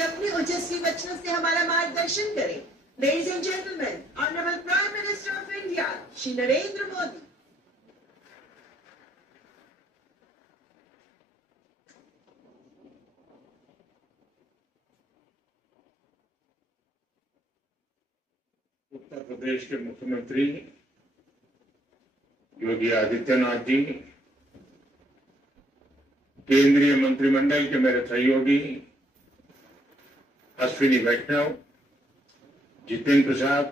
कि अपने ओजस्वी वचनों से हमारा मार्गदर्शन करें। Ladies and gentlemen, Honorable Prime Minister of India, Shri Narendra Modi. Uttar Pradesh के मुख्यमंत्री योगी आदित्यनाथ जी, केंद्रीय मंत्रिमंडल के मेरे सहयोगी अश्विनी वैष्णव, Jitendra Prasad,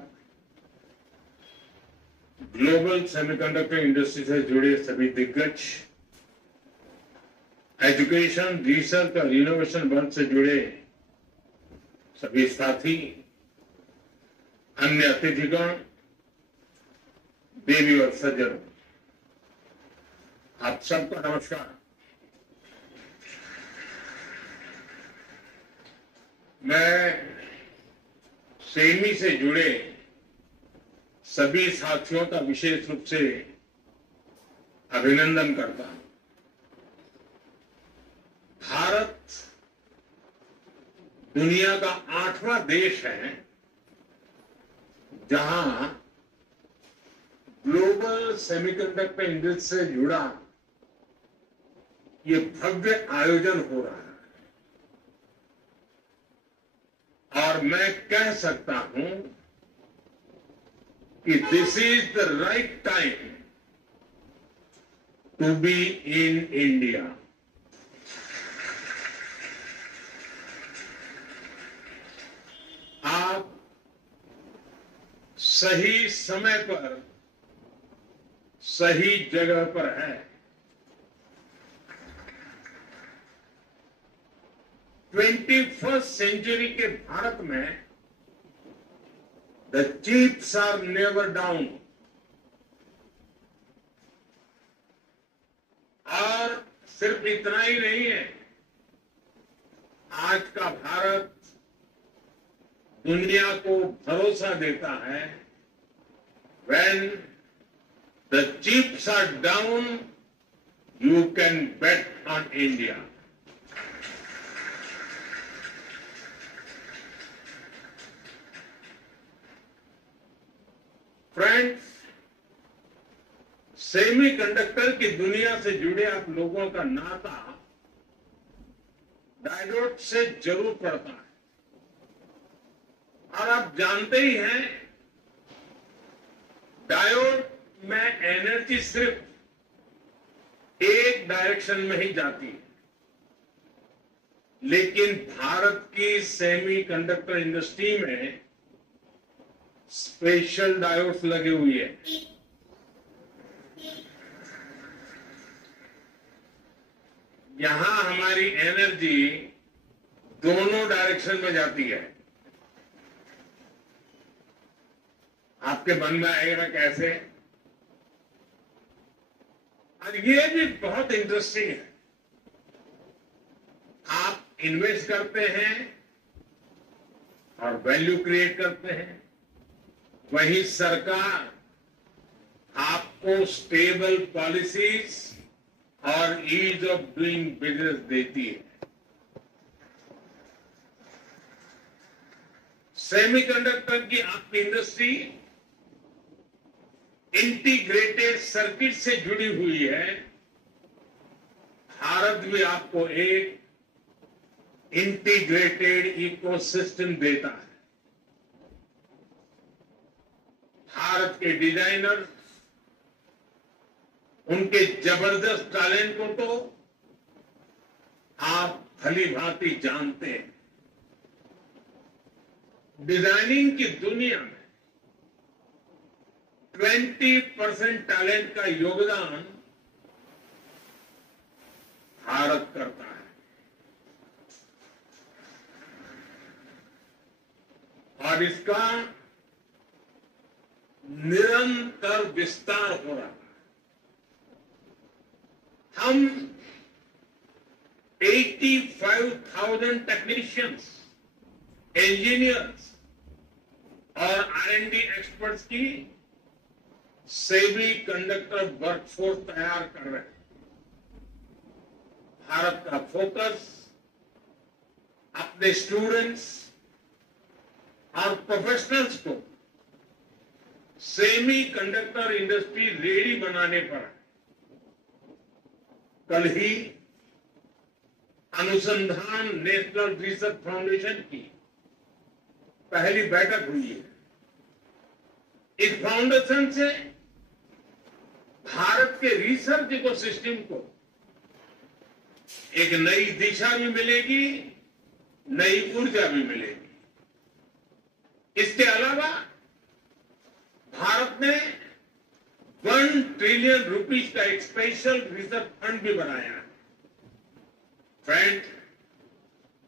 global semiconductor industry से जुड़े सभी दिग्गज, एजुकेशन, रिसर्च और इनोवेशन वर्ग से जुड़े सभी साथी, अन्य अतिथिगण, देवी और सज्जन, आप सबका नमस्कार। मैं सेमी से जुड़े सभी साथियों का विशेष रूप से अभिनंदन करता हूं। भारत दुनिया का 8वां देश है जहां ग्लोबल सेमीकंडक्टर इंडस्ट्री से जुड़ा ये भव्य आयोजन हो रहा है और मैं कह सकता हूं कि this is the right time to be in India. आप सही समय पर सही जगह पर है। 21st सेंचुरी के भारत में the chips are never down और सिर्फ इतना ही नहीं है, आज का भारत दुनिया को भरोसा देता है when the chips are down, you can bet on India. Friends, semiconductor की दुनिया से जुड़े आप लोगों का नाता डायोड से जरूर पड़ता है और आप जानते ही हैं डायोड में एनर्जी सिर्फ एक डायरेक्शन में ही जाती है, लेकिन भारत की सेमीकंडक्टर इंडस्ट्री में स्पेशल डायोड्स लगे हुए हैं। यहां हमारी एनर्जी दोनों डायरेक्शन में जाती है। आपके मन में आएगा कैसे? और ये भी बहुत इंटरेस्टिंग है। आप इन्वेस्ट करते हैं और वैल्यू क्रिएट करते हैं, वहीं सरकार आपको स्टेबल पॉलिसीज और ईज ऑफ डूइंग बिजनेस देती है। सेमीकंडक्टर की आपकी इंडस्ट्री इंटीग्रेटेड सर्किट से जुड़ी हुई है। भारत भी आपको एक इंटीग्रेटेड इकोसिस्टम देता है। भारत के डिजाइनर उनके जबरदस्त टैलेंट को तो आप भली भांति जानते हैं। डिजाइनिंग की दुनिया में 20% टैलेंट का योगदान भारत करता है और इसका निरंतर विस्तार हो रहा है। हम 85,000 टेक्नीशियंस, इंजीनियर्स और R&D एक्सपर्ट्स की सेमी कंडक्टर वर्कफोर्स तैयार कर रहे हैं। भारत का फोकस अपने स्टूडेंट्स और प्रोफेशनल्स को सेमी कंडक्टर इंडस्ट्री रेडी बनाने पर कल ही अनुसंधान नेशनल रिसर्च फाउंडेशन की पहली बैठक हुई है। इस फाउंडेशन से भारत के रिसर्च इकोसिस्टम को एक नई दिशा भी मिलेगी, नई ऊर्जा भी मिलेगी। इसके अलावा भारत ने 1 ट्रिलियन रुपीस का एक स्पेशल रिसर्च फंड भी बनाया है। फ्रेंड,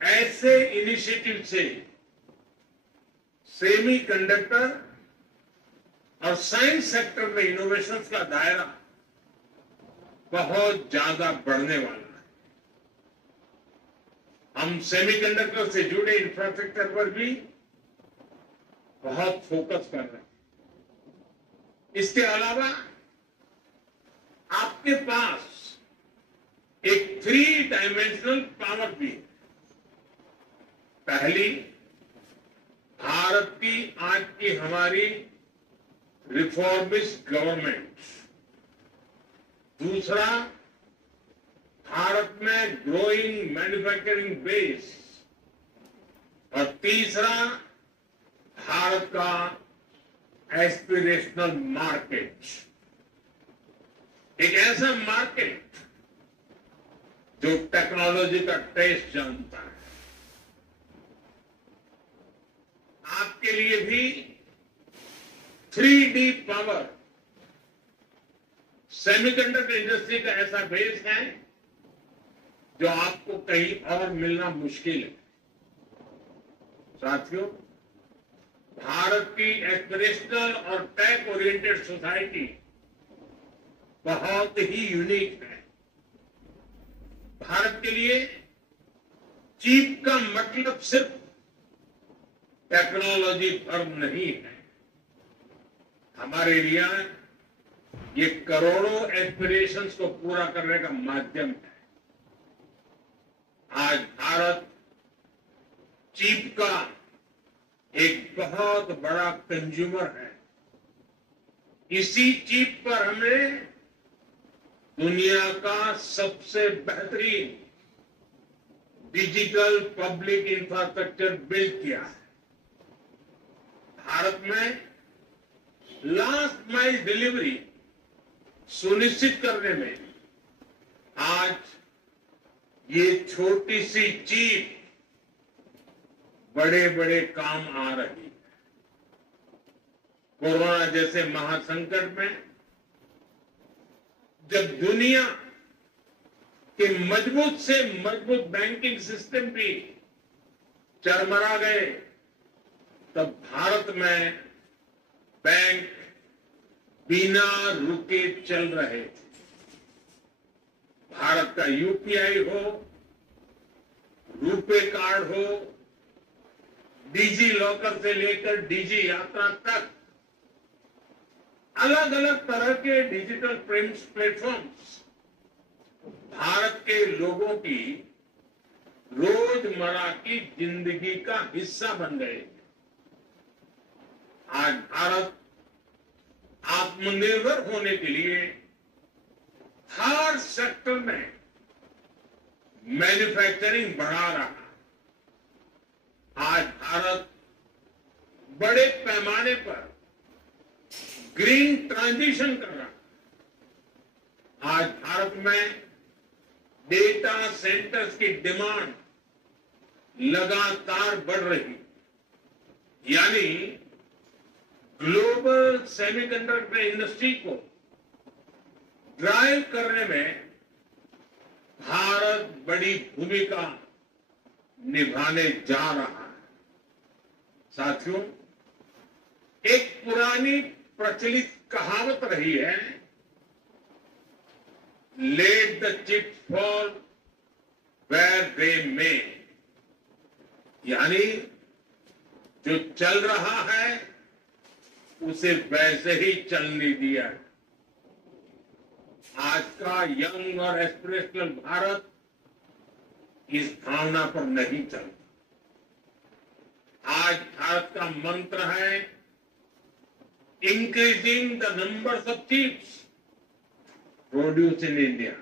ऐसे इनिशिएटिव से सेमी कंडक्टर और साइंस सेक्टर में इनोवेशंस का दायरा बहुत ज्यादा बढ़ने वाला है। हम सेमीकंडक्टर से जुड़े इंफ्रास्ट्रक्चर पर भी बहुत फोकस कर रहे हैं। इसके अलावा आपके पास एक 3 डायमेंशनल पावर भी है। पहली, भारत की आज की हमारी रिफॉर्मिस्ट गवर्नमेंट। दूसरा, भारत में ग्रोइंग मैन्युफैक्चरिंग बेस। और तीसरा, भारत का एस्पिरेशनल मार्केट। एक ऐसा मार्केट जो टेक्नोलॉजी का टेस्ट जानता है। आपके लिए भी 3D पावर सेमीकंडक्टर इंडस्ट्री का ऐसा बेस है जो आपको कहीं और मिलना मुश्किल है। साथियों, भारत की एस्पिरेशनल और टेक ओरिएंटेड सोसाइटी बहुत ही यूनिक है। भारत के लिए चीप का मतलब सिर्फ टेक्नोलॉजी फर्म नहीं है। हमारे लिए ये करोड़ों एस्पिरेशंस को पूरा करने का माध्यम है। आज भारत चीप का एक बहुत बड़ा कंज्यूमर है। इसी चीप पर हमने दुनिया का सबसे बेहतरीन डिजिटल पब्लिक इंफ्रास्ट्रक्चर बिल्ड किया है। भारत में लास्ट माइल डिलीवरी सुनिश्चित करने में आज ये छोटी सी चीप बड़े बड़े काम आ रही है। कोरोना जैसे महासंकट में जब दुनिया के मजबूत से मजबूत बैंकिंग सिस्टम भी चरमरा गए, तब भारत में बैंक बिना रुके चल रहे थे। भारत का यूपीआई हो, रुपे कार्ड हो, डिजी लॉकर से लेकर डिजी यात्रा तक अलग अलग तरह के डिजिटल प्लेटफॉर्म्स भारत के लोगों की रोजमर्रा की जिंदगी का हिस्सा बन गए। आज भारत आत्मनिर्भर होने के लिए हर सेक्टर में मैन्युफैक्चरिंग बढ़ा रहा है। आज भारत बड़े पैमाने पर ग्रीन ट्रांजिशन कर रहा है। आज भारत में डेटा सेंटर्स की डिमांड लगातार बढ़ रही, यानी ग्लोबल सेमीकंडक्टर इंडस्ट्री को ड्राइव करने में भारत बड़ी भूमिका निभाने जा रहा है। साथियों, एक पुरानी प्रचलित कहावत रही है, let the chips fall where they may, यानी जो चल रहा है उसे वैसे ही चलने दिया। आज का यंग और एस्पिरेशनल भारत इस भावना पर नहीं चलता। भारत का मंत्र है increasing the numbers of chips produce in India.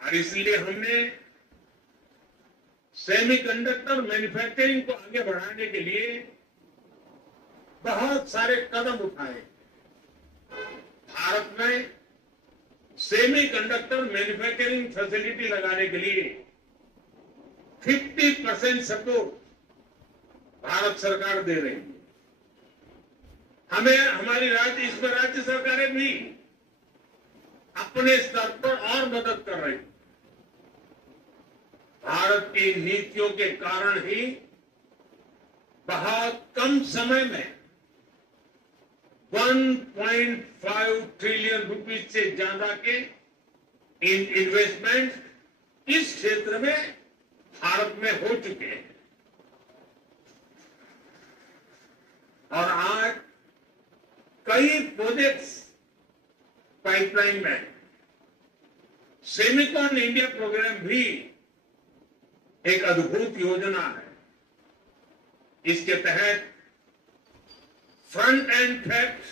और इसलिए हमने सेमीकंडक्टर मैन्युफैक्चरिंग को आगे बढ़ाने के लिए बहुत सारे कदम उठाए। भारत में सेमीकंडक्टर मैन्युफैक्चरिंग फैसिलिटी लगाने के लिए 50% सपोर्ट भारत सरकार दे रही है। हमें हमारी इसमें राज्य सरकारें भी अपने स्तर पर और मदद कर रही। भारत की नीतियों के कारण ही बहुत कम समय में 1.5 ट्रिलियन रुपीज से ज्यादा के इन्वेस्टमेंट इस क्षेत्र में भारत में हो चुके हैं। और आज कई प्रोजेक्ट्स पाइपलाइन में। सेमिकॉन इंडिया प्रोग्राम भी एक अद्भुत योजना है। इसके तहत front end fabs,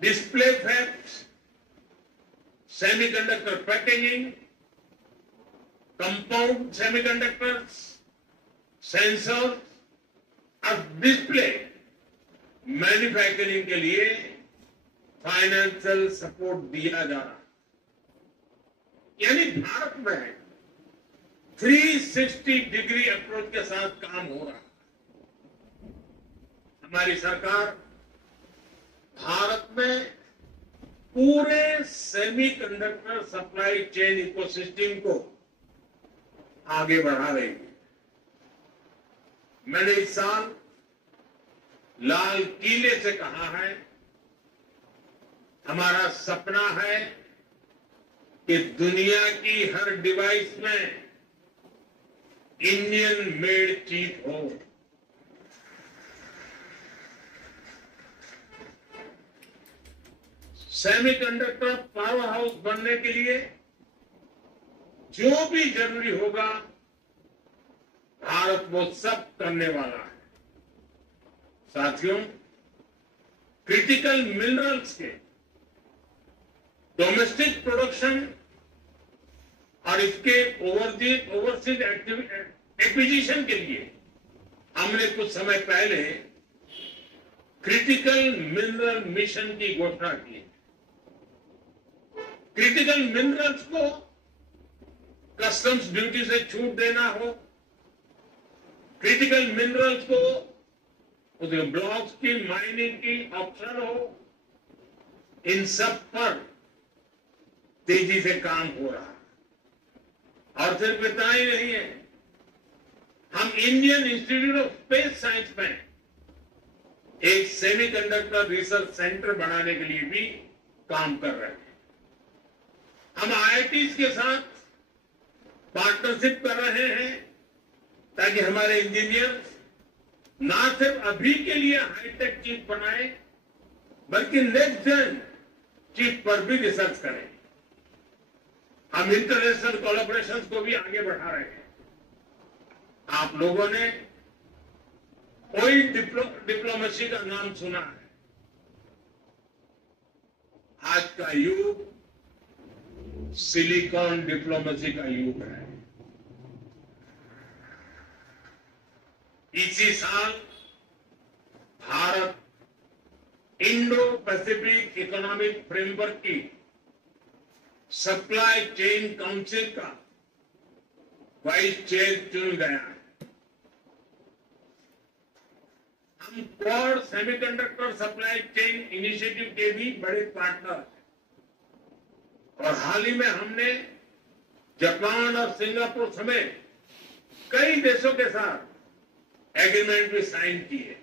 display fabs, semiconductor packaging, compound semiconductors, sensor और डिस्प्ले मैन्युफैक्चरिंग के लिए फाइनेंशियल सपोर्ट दिया जा रहा है। यानी भारत में 360 डिग्री अप्रोच के साथ काम हो रहा है। हमारी सरकार भारत में पूरे सेमीकंडक्टर सप्लाई चेन इकोसिस्टम को आगे बढ़ा रही है। मैंने इस साल लाल किले से कहा है, हमारा सपना है कि दुनिया की हर डिवाइस में इंडियन मेड चिप हो। सेमीकंडक्टर पावर हाउस बनने के लिए जो भी जरूरी होगा भारत वो सब करने वाला है। साथियों, क्रिटिकल मिनरल्स के डोमेस्टिक प्रोडक्शन और इसके ओवरसीज एक्विजिशन के लिए हमने कुछ समय पहले क्रिटिकल मिनरल मिशन की घोषणा की। क्रिटिकल मिनरल्स को कस्टम्स ड्यूटी से छूट देना हो, क्रिटिकल मिनरल्स को उसके ब्लॉक्स की माइनिंग की ऑप्शन हो, इन सब पर तेजी से काम हो रहा है। और सिर्फ इतना ही नहीं है, हम Indian institute of space science में एक सेमीकंडक्टर रिसर्च सेंटर बनाने के लिए भी काम कर रहे हैं। हम आईआईटीज के साथ पार्टनरशिप कर रहे हैं ताकि हमारे इंजीनियर ना सिर्फ अभी के लिए हाईटेक चिप बनाए बल्कि नेक्स्ट जेन चिप पर भी रिसर्च करें। हम इंटरनेशनल कोलैबोरेशन को भी आगे बढ़ा रहे हैं। आप लोगों ने ऑयल डिप्लोमेसी का नाम सुना है। आज का युग सिलिकॉन डिप्लोमेसी का युग है। इसी साल Bharat Indo Pacific economic framework की सप्लाई चेन काउंसिल का वाइस चेयर चुन गया है। हम quad semiconductor supply chain initiative के भी बड़े पार्टनर हैं। और हाल ही में हमने जापान और सिंगापुर समेत कई देशों के साथ एग्रीमेंट भी साइन किए।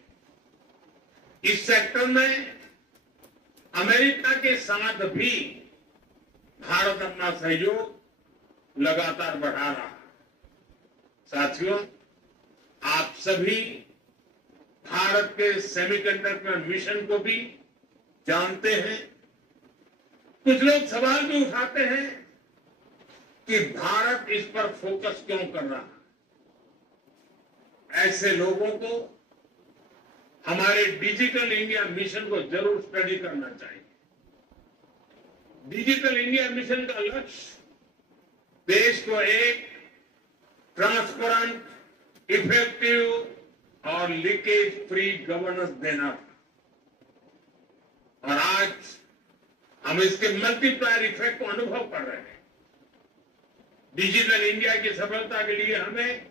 इस सेक्टर में अमेरिका के साथ भी भारत अपना सहयोग लगातार बढ़ा रहा है। साथियों, आप सभी भारत के सेमीकंडक्टर मिशन को भी जानते हैं। कुछ लोग सवाल भी उठाते हैं कि भारत इस पर फोकस क्यों कर रहा है। ऐसे लोगों को हमारे डिजिटल इंडिया मिशन को जरूर स्टडी करना चाहिए। डिजिटल इंडिया मिशन का लक्ष्य देश को एक ट्रांसपेरेंट, इफेक्टिव और लीकेज फ्री गवर्नेंस देना था। और आज हम इसके मल्टीप्लायर इफेक्ट को अनुभव कर रहे हैं। डिजिटल इंडिया की सफलता के लिए हमें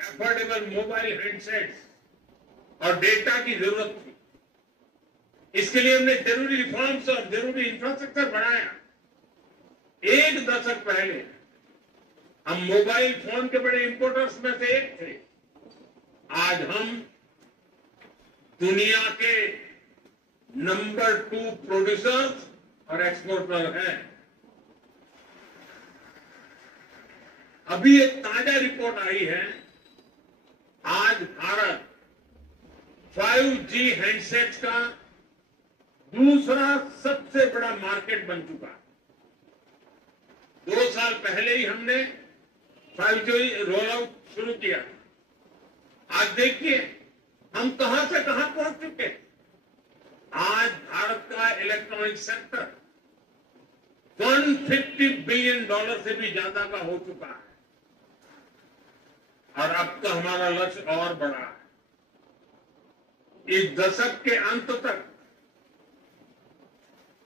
अफोर्डेबल मोबाइल हैंडसेट्स और डेटा की जरूरत थी। इसके लिए हमने जरूरी रिफॉर्म्स और जरूरी इंफ्रास्ट्रक्चर बनाया। एक दशक पहले हम मोबाइल फोन के बड़े इंपोर्टर्स में से एक थे। आज हम दुनिया के नंबर 2 प्रोड्यूसर्स और एक्सपोर्टर हैं। अभी एक ताजा रिपोर्ट आई है, आज भारत 5G हैंडसेट्स का दूसरा सबसे बड़ा मार्केट बन चुका है। 2 साल पहले ही हमने 5G रोल आउट शुरू किया। आज देखिए हम कहां से कहां पहुंच चुके हैं। आज भारत का इलेक्ट्रॉनिक सेक्टर $150 बिलियन से भी ज्यादा का हो चुका है। और अब तो हमारा लक्ष्य और बड़ा है। इस दशक के अंत तक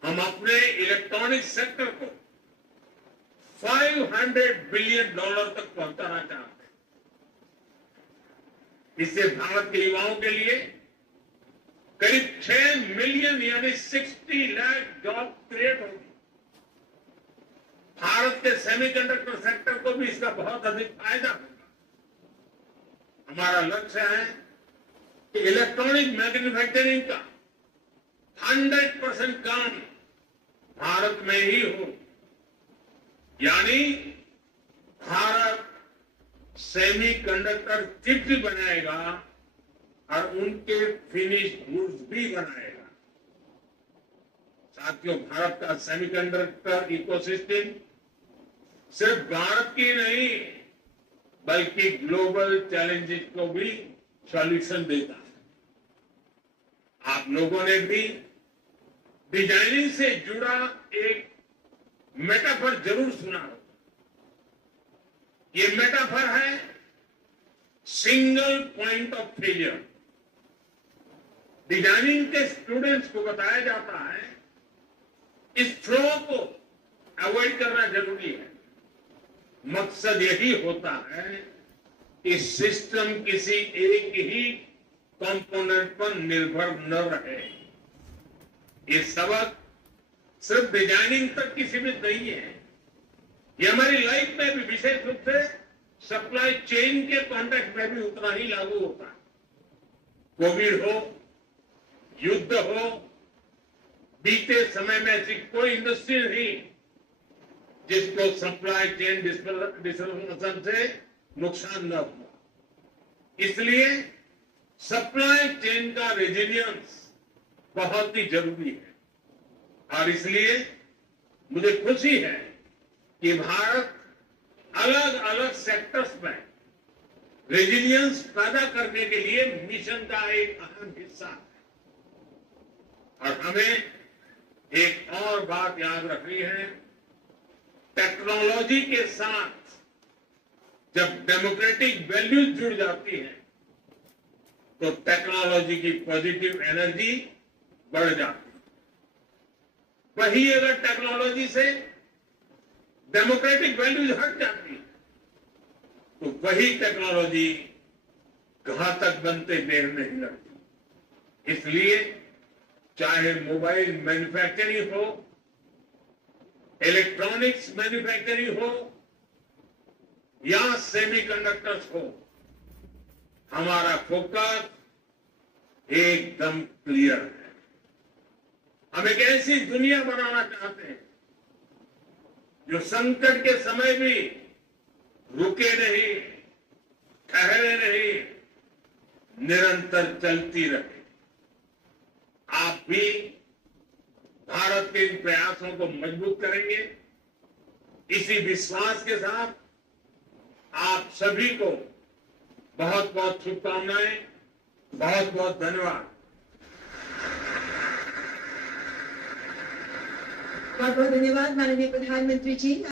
हम अपने इलेक्ट्रॉनिक सेक्टर को $500 बिलियन तक पहुंचाना चाहते हैं। इससे भारत के युवाओं के लिए करीब 6 मिलियन यानी 60 लाख जॉब क्रिएट होगी। भारत के सेमीकंडक्टर सेक्टर को भी इसका बहुत अधिक फायदा होगा। हमारा लक्ष्य है कि इलेक्ट्रॉनिक मैन्युफैक्चरिंग का 100% काम भारत में ही हो, यानी भारत सेमीकंडक्टर चिप भी बनाएगा और उनके फिनिश गुड्स भी बनाएगा। साथियों, भारत का सेमीकंडक्टर इकोसिस्टम सिर्फ भारत की नहीं बल्कि ग्लोबल चैलेंजेस को भी सॉल्यूशन देता है। आप लोगों ने भी डिजाइनिंग से जुड़ा एक मेटाफर जरूर सुना होगा। ये मेटाफर है single point of failure. Designing के स्टूडेंट्स को बताया जाता है इस फ्लो को अवॉइड करना जरूरी है। मकसद यही होता है कि सिस्टम किसी एक ही कंपोनेंट पर निर्भर न रहे। ये सबक सिर्फ डिजाइनिंग तक की सीमित नहीं है, ये हमारी लाइफ में भी विशेष रूप से सप्लाई चेन के कॉन्टेक्स्ट में भी उतना ही लागू होता है। कोविड हो, युद्ध हो, बीते समय में ऐसी कोई इंडस्ट्री नहीं जिसको सप्लाई चेन डिसरप्शन से नुकसान न हुआ। इसलिए सप्लाई चेन का रेजिलियंस बहुत ही जरूरी है। और इसलिए मुझे खुशी है कि भारत अलग अलग सेक्टर्स में रेजिलियंस पैदा करने के लिए मिशन का एक अहम हिस्सा है। और हमें एक और बात याद रखनी है, टेक्नोलॉजी के साथ जब डेमोक्रेटिक वैल्यूज जुड़ जाती हैं तो टेक्नोलॉजी की पॉजिटिव एनर्जी बढ़ जाती है। वही अगर टेक्नोलॉजी से डेमोक्रेटिक वैल्यूज हट जाती है तो वही टेक्नोलॉजी घातक बनते देर नहीं लगती। इसलिए चाहे मोबाइल मैन्युफैक्चरिंग हो, इलेक्ट्रॉनिक्स मैन्युफैक्चरिंग हो या सेमीकंडक्टर्स हो, हमारा फोकस एकदम क्लियर है। हम एक ऐसी दुनिया बनाना चाहते हैं जो संकट के समय भी रुके नहीं, ठहरे नहीं, निरंतर चलती रहे। आप भी भारत के इन प्रयासों को मजबूत करेंगे। इसी विश्वास के साथ आप सभी को बहुत बहुत शुभकामनाएं, बहुत बहुत धन्यवाद। बहुत बहुत धन्यवाद माननीय प्रधानमंत्री जी।